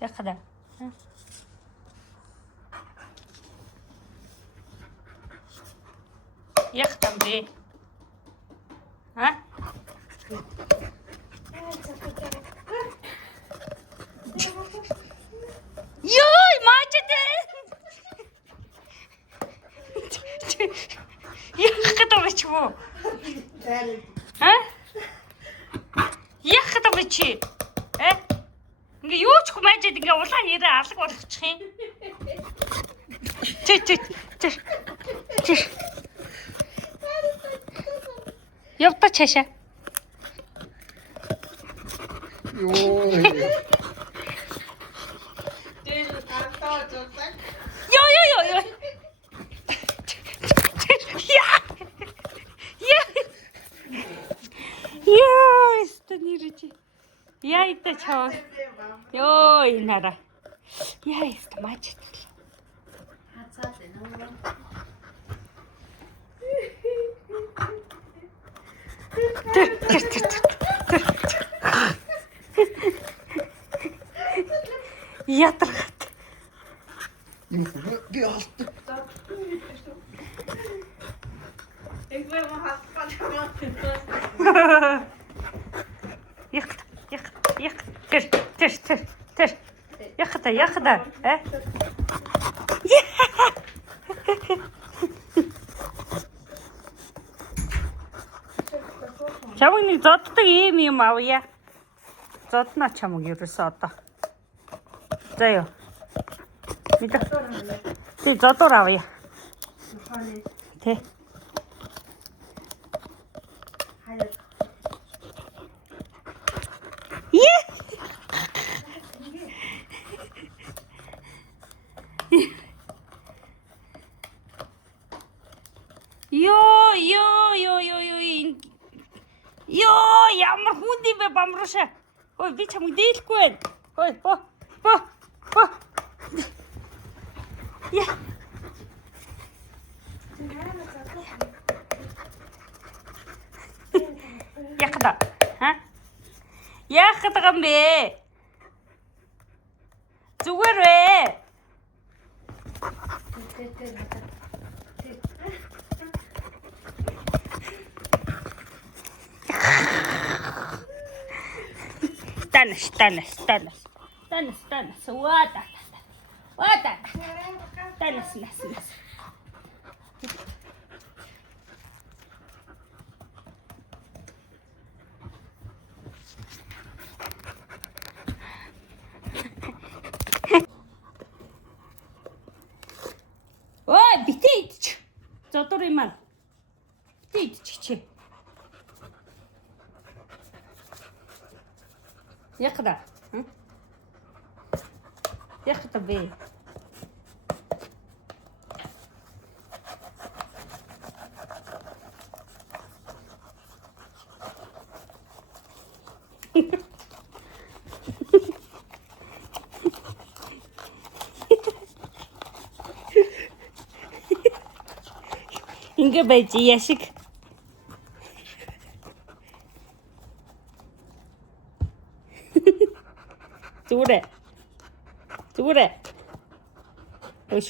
Яхада. Ях там бэ? А? Ёй, мачете! Ях гэдэг вэ чи юу? А? Ях гэдэг вэ чи? Ингээ юу ч хумаажид ингээ улаан нэрээ алга болгочих юм. Чи. Явта чаша. Ёо. Ёо. Ёо, станирчи. Я это чё? Ёй, нара. Я это мачет. Я трахт. Би алт. Ях. Тэр. Яхада. Чамаг нэг зоддаг юм авъя. Зодноо чамаг ерөөсөө одоо. За ёо. Мэдээ. Тий зодор авъя. Тий. Ёо, ямар хүнд юм бэ бамруулшаа. Ой, би чамд дийлэхгүй байна. Ой, бо. Я. Яхада. Яах гэдэг юм бэ? Зүгээр вэ? Станас. Вата. Станас. Ой, битээч. Зодор юм аа. Битээч чи. Яхада. Яхада бэ. Ингээ байж яшиг. Зүгээр. Ой.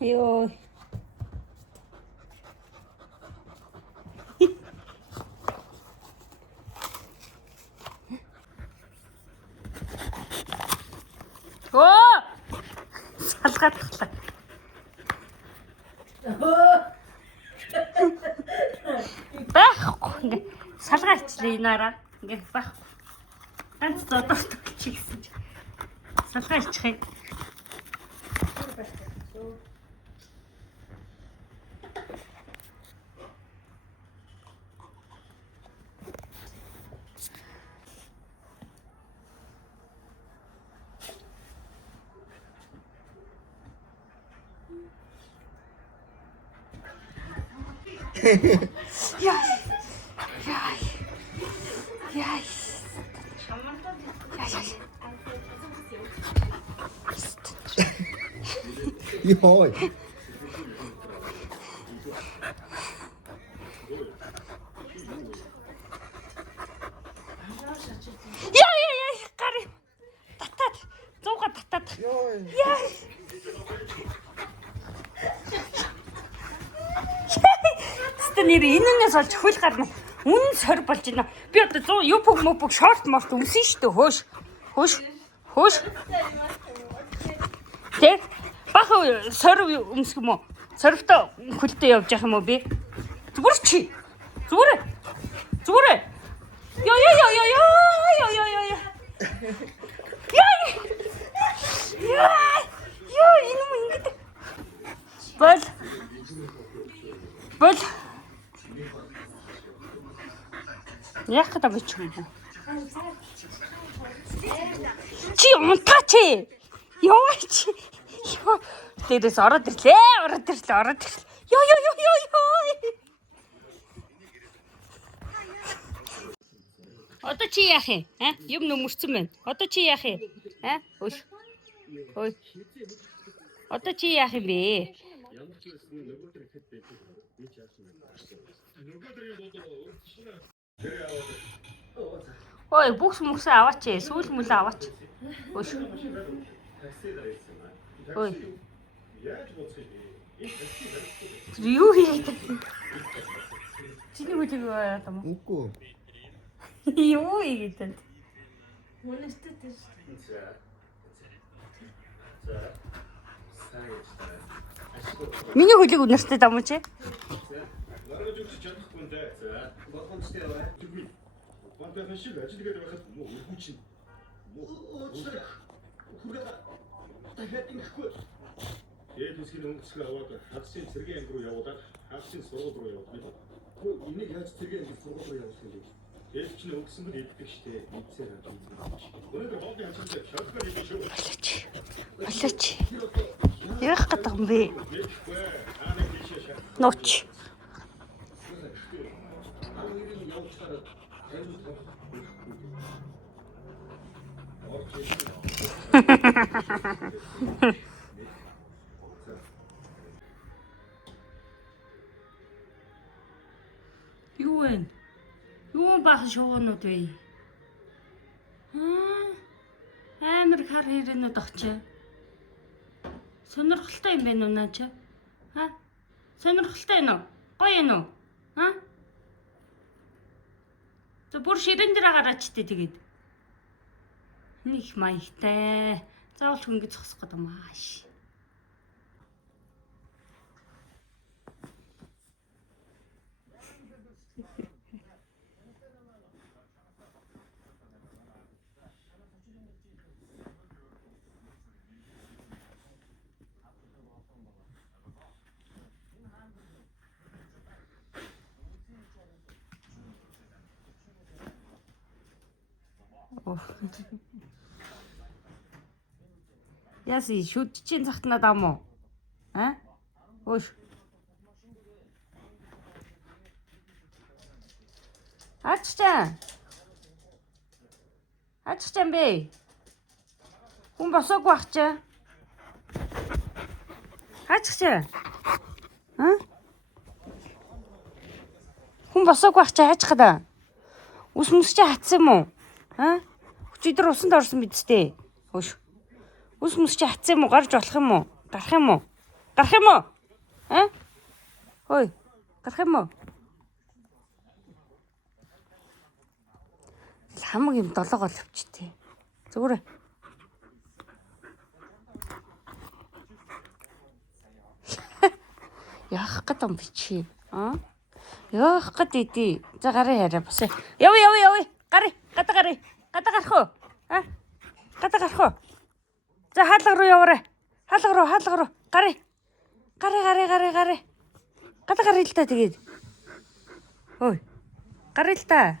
Ёо. Салгаад. Байхгүй. Ингээ салгаачлаа энаараа. Ингээ байхгүй. Ганц зодортой чи гэсэн чи. Салгаачих юм. Яй. Йой. Яа, гари. Татаад. Зууга татаад. Йой. Яа. Стэнэр энэнээс олж хөл гарна. Үнэн сор болж байна. Би одоо 100 юпг мөпг шорт морт өмсөн шүү дээ. Хөөш. Тэг. Бах сор өмсөх юм уу? Сорвтой хөлдөө явж явах юм уу би? Зүгээр чи. Зүгээр. Яа. Яа, энэ юм ингэдэг. Бол. Яах гэдэг вэ ч юм бэ? Чи унтаач. Яа чи. Тэрээс ороод ирлээ. Ёо. Одоо чи яах юм? Юм нөмөрцөн байна. Одоо чи яах юм? Ой. Одоо чи яах юм бэ? Ой, бүхс мөксөө аваач. Сүүл мүлээ аваач. Ой. Юу хийгээд? Чиний хүлээг яа юм? Үгүй. Юу хийгээд? Миний хүлээг үнэртэй дамууч. Батхан шиг ажиллагээд байхад үгүй чинь. Дахиад ингэхгүй. Тэгээд үсгийн өнгөсгөө аваад хагсын цэргийн анги руу явуулаад хагсын сургууль руу явуулдаг. Хөө энийг яаж цэргийн анги сургууль руу явуулсан бэ? Тэгээд чинь өнгөсөн мэд иддэг штэ. Идсээр авч. Өнөөдөр хоолны хажууд шалгал идэх шүү. Болооч. Яах гэдэг юм бэ? Ноч. Юу вэ? Юу бахан шуугнууд вэ? Амар хар хэрэнүүд очив. Сонирхолтой юм байна уу наа чи? Сонирхолтой юм уу? Гоё юм уу? За бүр ширэн дээр гараач тээ тэгээд. Них маягтай. Заавал хүн ингэ зогсох гэдэг юм ааш. Яси шүдчийн цагтнаа дам уу? Өөш. Аччаан бэ? Хүн босоогүй бах чи. Аччаа. Хүн босоогүй бах чи ачхад. Ус мөсч хатсан юм уу? Өчигдөр усанд орсон бидтэй. Өөш. Ус мөсч хатсан юм уу? Гарч болох юм уу? Гарах юм уу? Ой, гарах юм уу? Хамаг юм долоогоо л өвчтэй. Зүгээр. Яах гээд юм би чи? Яах гээд иди. За гараа хараа бас. Яви. Гата гарах уу? Гата гарах уу? За хаалга руу яваарай. Хаалга руу. Гараа. Гата гараа л та тэгээд. Ой. Гараа л та.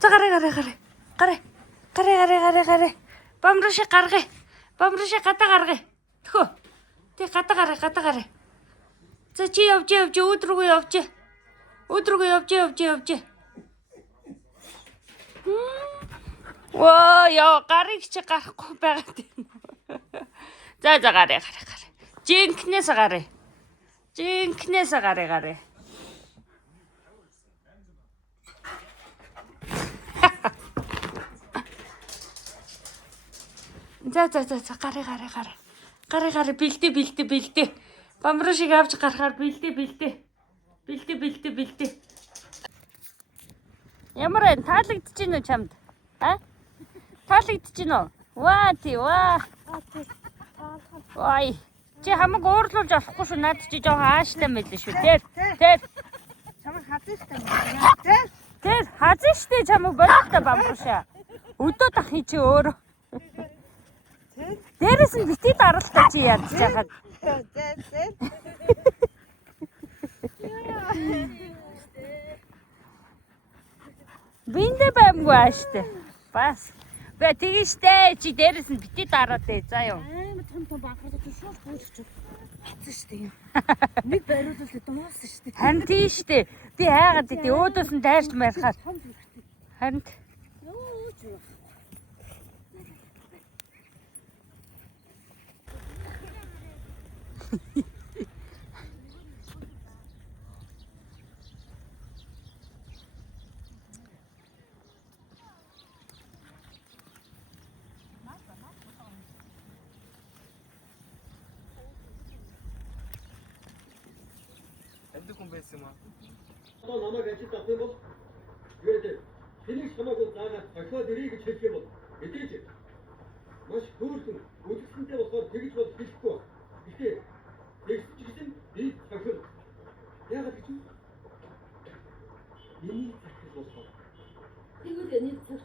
За гараа. Бамруш гаргая. Гата гаргая. Тхөө. Тэг гата гараа. За чи явж өөдрөгөө явж. Воо яа гарыг чи гарахгүй байгаад байна. За гарыг. Жинкнээс гарыг. За гарыг бэлдээ. Бамбар шиг авч гарахаар бэлдээ. Ямар вэ? Таалагдчихэв үү чамд? Таалагдчихэв үү? Ваа. Ой. Чи хамаг уурлуулж авахгүй шүү. Наад чи жоохон ааштай мэлээ шүү. Тэр. Чамайг хазсан штэ. Тэр хазан штэ чамайг болоотой бамбаршаа. Өдөөд ах чи өөрөө. Дээрээс нь битий даралтай чи ядж чахад. Биндэ баймгүй ааштай. Бас. Бэ тийштэй чи дээрээс нь битий дараад ээ. За юу. Амар том банхад шууд гүйчих. Хацсан штэ. Нэг бариулал дууссан штэ. Харин тийштэй. Би хайгаад идэв. Өөдөөс нь дайрч марахаар. Харин Амьд хүн байсан юм аа. Одоо намайг ажил авах юм бол тэгээд хэнийг хамаагүй заагаад дахиад ирэй гэж хэлэх юм бол мэдээж маш хөөрхөн үлдсэнтэй болохоор тэгж бол хэлэхгүй. Гэхдээ тэгсэн би дахин яагаад гэж миний захирал болохоор Тэгвэл нэг цаг